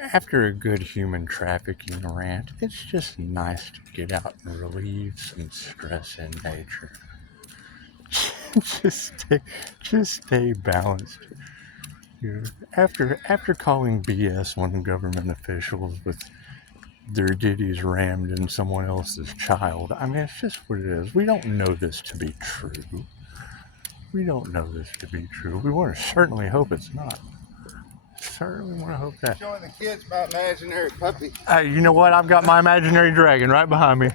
After a good human trafficking rant, it's just nice to get out and relieve some stress in nature. just stay balanced. After calling BS on government officials with their ditties rammed in someone else's child, I mean, it's just what it is. We don't know this to be true. We want to certainly hope it's not. Certainly want to hope that. Showing the kids my imaginary puppy. You know what? I've got my imaginary dragon right behind me.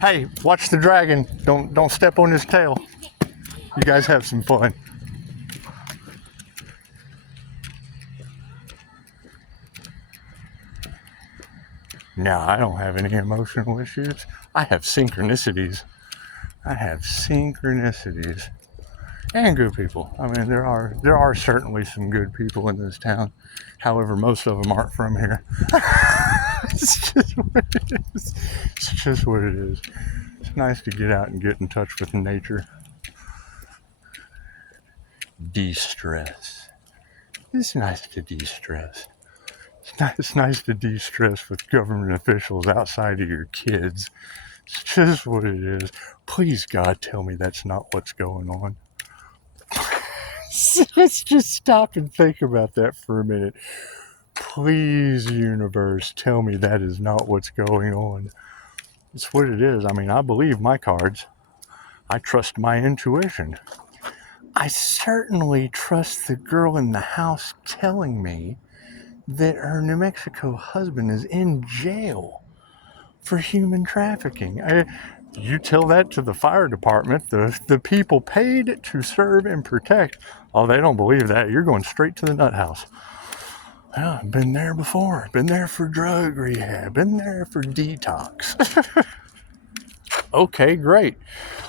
Hey, watch the dragon. Don't step on his tail. You guys have some fun. No, I don't have any emotional issues. I have synchronicities. And good people. I mean, there are certainly some good people in this town. However, most of them aren't from here. It's just what it is. It's nice to get out and get in touch with nature. De-stress. It's nice to de-stress. It's nice to de-stress with government officials outside of your kids. It's just what it is. Please, God, tell me that's not what's going on. Let's just stop and think about that for a minute. Please, universe, tell me that is not what's going on. It's what it is. I mean, I believe my cards. I trust my intuition. I certainly trust the girl in the house telling me that her New Mexico husband is in jail for human trafficking. You tell that to the fire department, the people paid to serve and protect. Oh, they don't believe that. You're going straight to the nut house. Well, I've been there before. Been there for drug rehab. Been there for detox. Okay, great.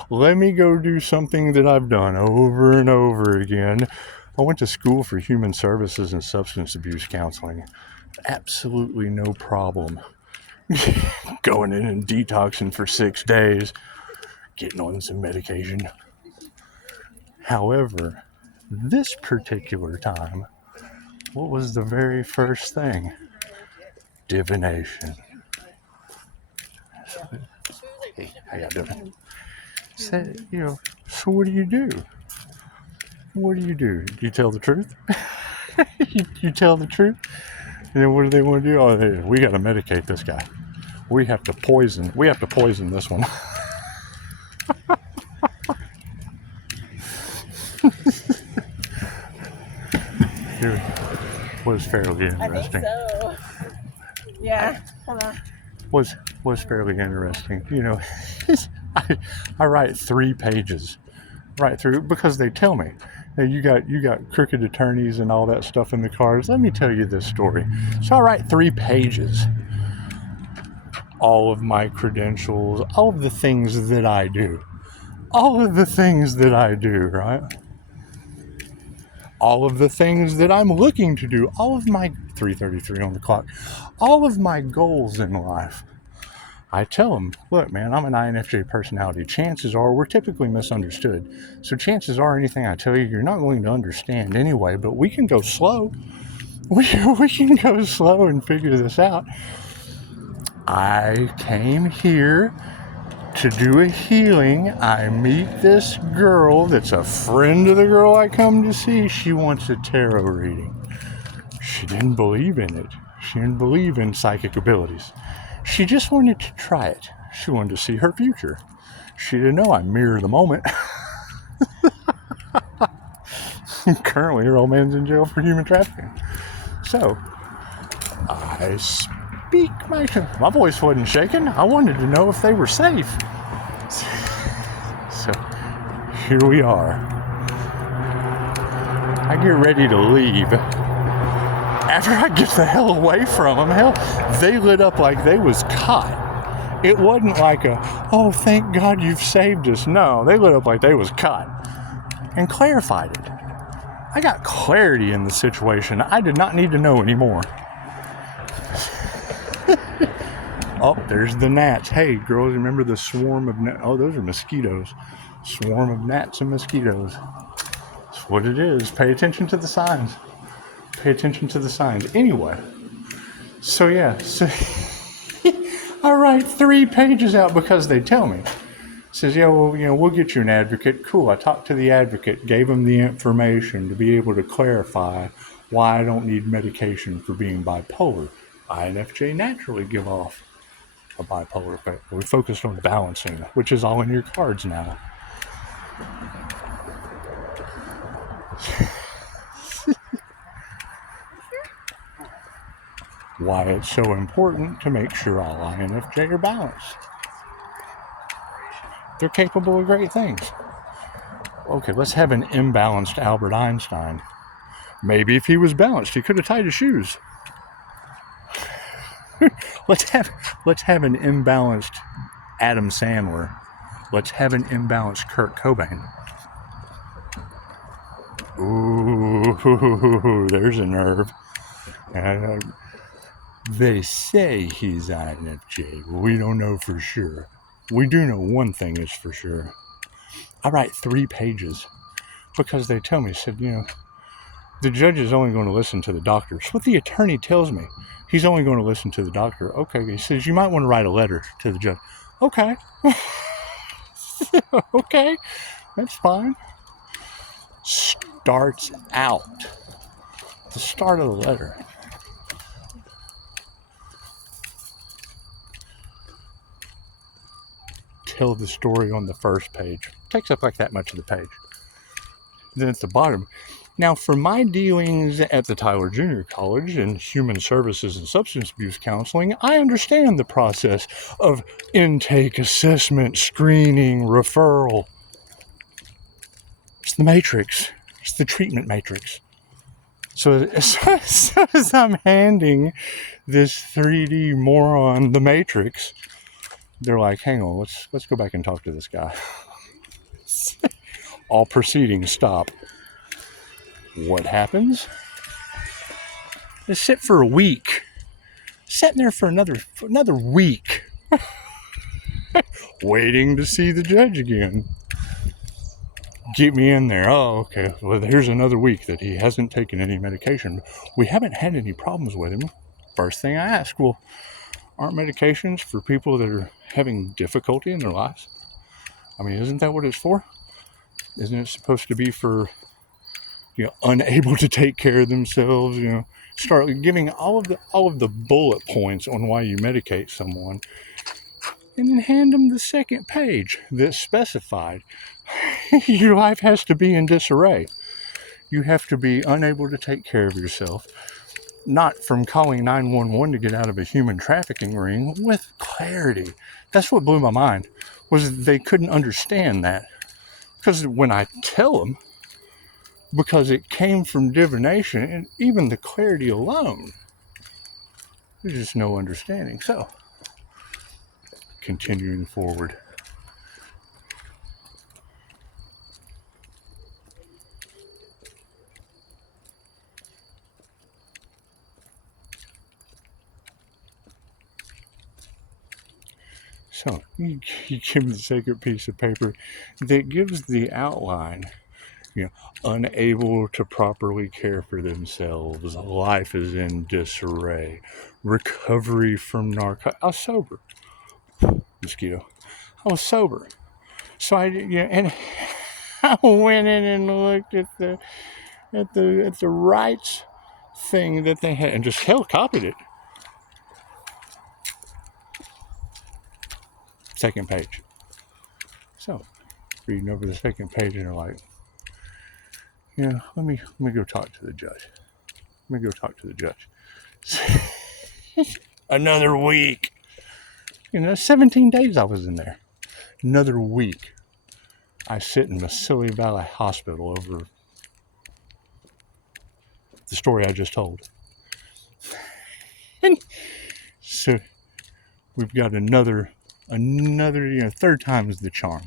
Let me go do something that I've done over and over again. I went to school for human services and substance abuse counseling. Absolutely no problem. Going in and detoxing for 6 days, getting on some medication. However, this particular time, what was the very first thing? Divination. Hey, how y'all doing? So what do you do? What do? Do you tell the truth? you tell the truth? And then what do they want to do? Oh, we got to medicate this guy. We have to poison this one. It was fairly interesting. I think so. Yeah. Hello. Was fairly interesting. I write 3 pages right through because they tell me, hey, you got crooked attorneys and all that stuff in the cards. Let me tell you this story. So I write 3 pages. All of my credentials, all of the things that I do. All of the things that I do, right? All of the things that I'm looking to do. All of my 3:33 on the clock. All of my goals in life. I tell them, look, man, I'm an INFJ personality. Chances are we're typically misunderstood. So chances are anything I tell you, you're not going to understand anyway, but we can go slow. We can go slow and figure this out. I came here to do a healing. I meet this girl that's a friend of the girl I come to see. She wants a tarot reading. She didn't believe in it. She didn't believe in psychic abilities. She just wanted to try it. She wanted to see her future. She didn't know I mirror the moment. Currently, her old man's in jail for human trafficking. So, I speak my voice wasn't shaking. I wanted to know if they were safe. So, here we are. I get ready to leave. After I get the hell away from them, hell, they lit up like they was caught. It wasn't like oh, thank God you've saved us. No, they lit up like they was caught and clarified it. I got clarity in the situation. I did not need to know anymore. Oh, there's the gnats. Hey, girls, remember the swarm of gnats? Oh, those are mosquitoes. Swarm of gnats and mosquitoes. That's what it is. Pay attention to the signs. Pay attention to the signs. Anyway, so yeah, so I write 3 pages out because they tell me. Says, yeah, well, we'll get you an advocate. Cool. I talked to the advocate, gave him the information to be able to clarify why I don't need medication for being bipolar. INFJ naturally give off a bipolar effect. We focused on balancing, which is all in your cards now. Why it's so important to make sure all INFJ are balanced. They're capable of great things. Okay, let's have an imbalanced Albert Einstein. Maybe if he was balanced, he could have tied his shoes. Let's have an imbalanced Adam Sandler. Let's have an imbalanced Kurt Cobain. Ooh, there's a nerve. They say he's INFJ. We don't know for sure. We do know one thing is for sure. I write 3 pages because they tell me, said, the judge is only going to listen to the doctor. It's what the attorney tells me. He's only going to listen to the doctor. Okay, he says, you might want to write a letter to the judge. Okay. Okay, that's fine. Starts out. The start of the letter. Tell the story on the first page. Takes up like that much of the page. Then at the bottom. Now, for my dealings at the Tyler Junior College in Human Services and Substance Abuse Counseling, I understand the process of intake, assessment, screening, referral. It's the matrix. It's the treatment matrix. So as I'm handing this 3D moron the matrix, they're like, hang on, let's go back and talk to this guy. All proceedings stop. What happens? They sit for a week. Sitting there for another week. Waiting to see the judge again. Get me in there. Oh, okay. Well, here's another week that he hasn't taken any medication. We haven't had any problems with him. First thing I ask, well, aren't medications for people that are having difficulty in their lives? I mean, isn't that what it's for? Isn't it supposed to be for, unable to take care of themselves? Start giving all of the bullet points on why you medicate someone, and then hand them the second page that's specified. Your life has to be in disarray. You have to be unable to take care of yourself. Not from calling 911 to get out of a human trafficking ring, with clarity. That's what blew my mind, was they couldn't understand that. Because when I tell them, because it came from divination, and even the clarity alone, there's just no understanding. So, continuing forward. So, you give them the second piece of paper that gives the outline. Unable to properly care for themselves. Life is in disarray. Recovery from narcotics. I was sober. Mosquito. I was sober. So and I went in and looked at the rights thing that they had and just copied it. Second page. So, reading over the second page and they're like, let me go talk to the judge. Let me go talk to the judge. Another week. 17 days I was in there. Another week. I sit in Vasili Valley Hospital over the story I just told. And so we've got another, third time's the charm.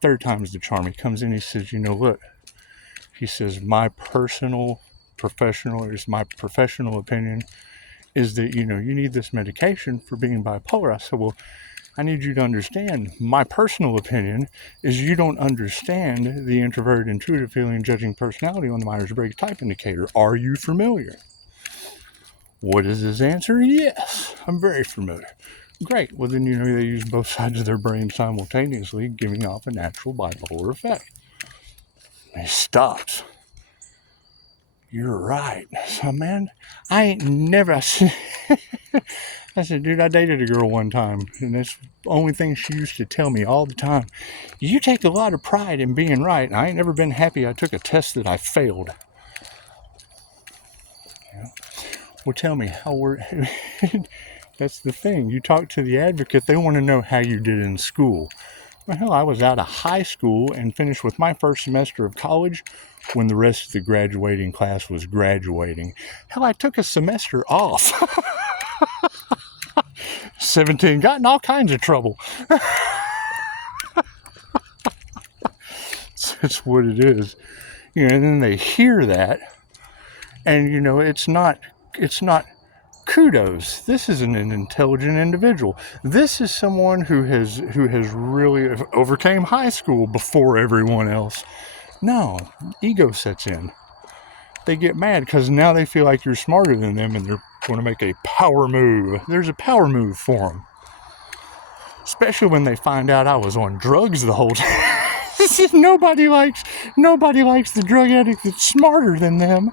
Third time's the charm. He comes in, he says, look, he says, my professional opinion is that, you need this medication for being bipolar. I said, well, I need you to understand, my personal opinion is you don't understand the introverted, intuitive, feeling, judging personality on the Myers-Briggs type indicator. Are you familiar? What is his answer? Yes, I'm very familiar. Great. Well, then you know they use both sides of their brain simultaneously, giving off a natural bipolar effect. He stops. You're right. So, man, I ain't never... I said, dude, I dated a girl one time, and that's the only thing she used to tell me all the time. You take a lot of pride in being right, and I ain't never been happy I took a test that I failed. Yeah. Well, tell me, how were... That's the thing. You talk to the advocate, they want to know how you did in school. Well, hell, I was out of high school and finished with my first semester of college when the rest of the graduating class was graduating. Hell, I took a semester off. 17, got in all kinds of trouble. That's what it is. You know, and then they hear that, and you know, it's not kudos. This isn't an intelligent individual. This is someone who has really overcame high school before everyone else. No, ego sets in. They get mad because now they feel like you're smarter than them, and they're going to make a power move. There's a power move for them. Especially when they find out I was on drugs the whole time. Nobody likes the drug addict that's smarter than them.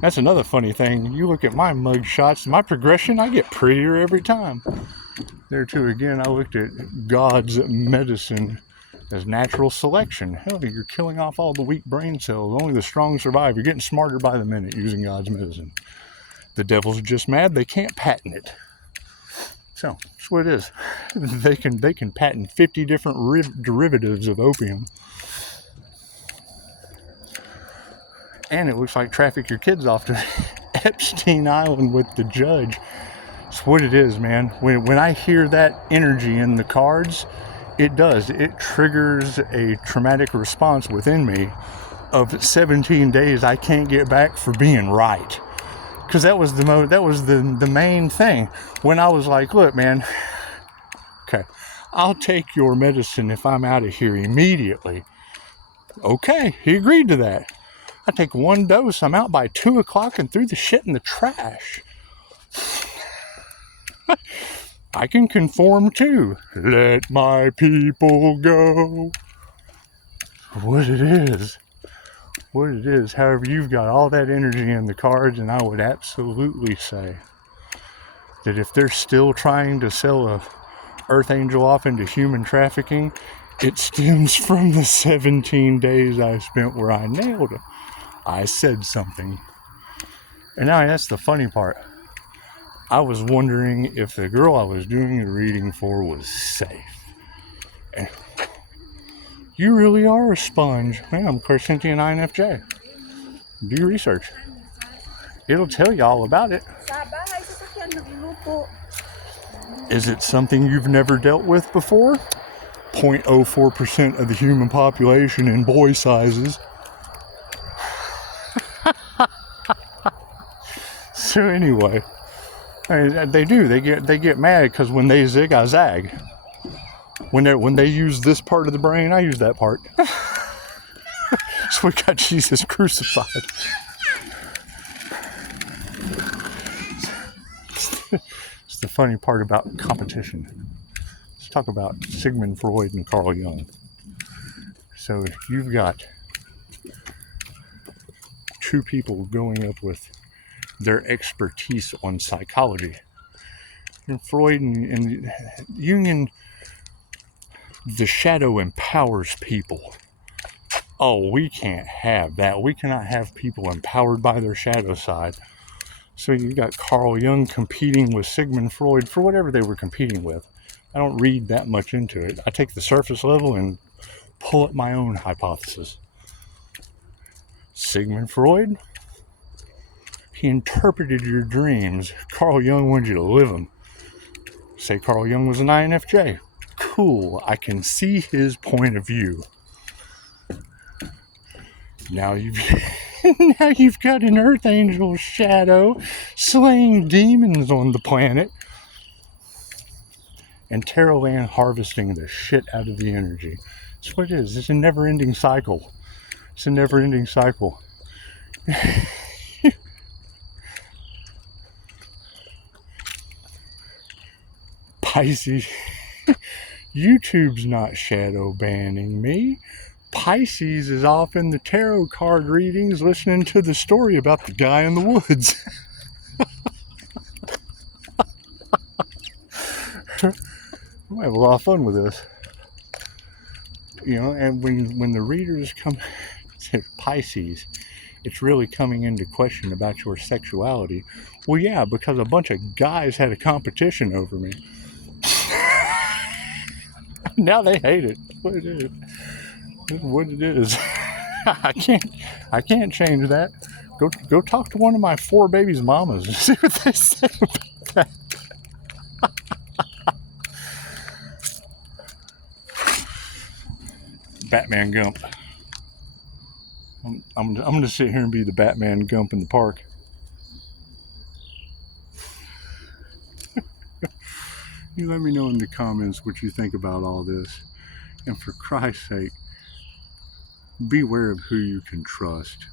That's another funny thing. You look at my mug shots, my progression, I get prettier every time. There too, again, I looked at God's medicine as natural selection. Hell, you're killing off all the weak brain cells. Only the strong survive. You're getting smarter by the minute using God's medicine. The devil's just mad they can't patent it. So, that's what it is. They can patent 50 different derivatives of opium. And it looks like traffic your kids off to Epstein Island with the judge. It's what it is, man. When I hear that energy in the cards, it does. It triggers a traumatic response within me of 17 days I can't get back for being right. Because that was the main thing. When I was like, look, man, okay, I'll take your medicine if I'm out of here immediately. Okay, he agreed to that. I take one dose, I'm out by 2 o'clock and threw the shit in the trash. I can conform too. Let my people go. What it is. However, you've got all that energy in the cards, and I would absolutely say that if they're still trying to sell a Earth Angel off into human trafficking, it stems from the 17 days I spent where I nailed it. I said something. And now that's the funny part. I was wondering if the girl I was doing the reading for was safe. And you really are a sponge. Man, I'm Carcinthian INFJ. Do your research. It'll tell you all about it. Is it something you've never dealt with before? 0.04% of the human population in boy sizes. So anyway, they get mad because when they zig, I zag. When they use this part of the brain, I use that part. So we got Jesus crucified. It's the funny part about competition. Let's talk about Sigmund Freud and Carl Jung. So you've got two people going up with their expertise on psychology. And Freud and Jung, the shadow empowers people. Oh, we can't have that. We cannot have people empowered by their shadow side. So you got Carl Jung competing with Sigmund Freud for whatever they were competing with. I don't read that much into it. I take the surface level and pull up my own hypothesis. Sigmund Freud, he interpreted your dreams. Carl Jung wanted you to live them. Say Carl Jung was an INFJ. Cool, I can see his point of view. Now you've got an Earth Angel shadow slaying demons on the planet and tarot land harvesting the shit out of the energy. That's what it is. It's a never-ending cycle. It's a never-ending cycle. Pisces. YouTube's not shadow banning me. Pisces is off in the tarot card readings listening to the story about the guy in the woods. I have a lot of fun with this. You know, and when the readers come to Pisces, it's really coming into question about your sexuality. Well, yeah, because a bunch of guys had a competition over me. Now they hate it. That's what it is. That's what it is. I can't change that. Go talk to one of my 4 babies' mamas and see what they say about that. Batman Gump. I'm gonna sit here and be the Batman Gump in the park. You let me know in the comments what you think about all this. And for Christ's sake, beware of who you can trust.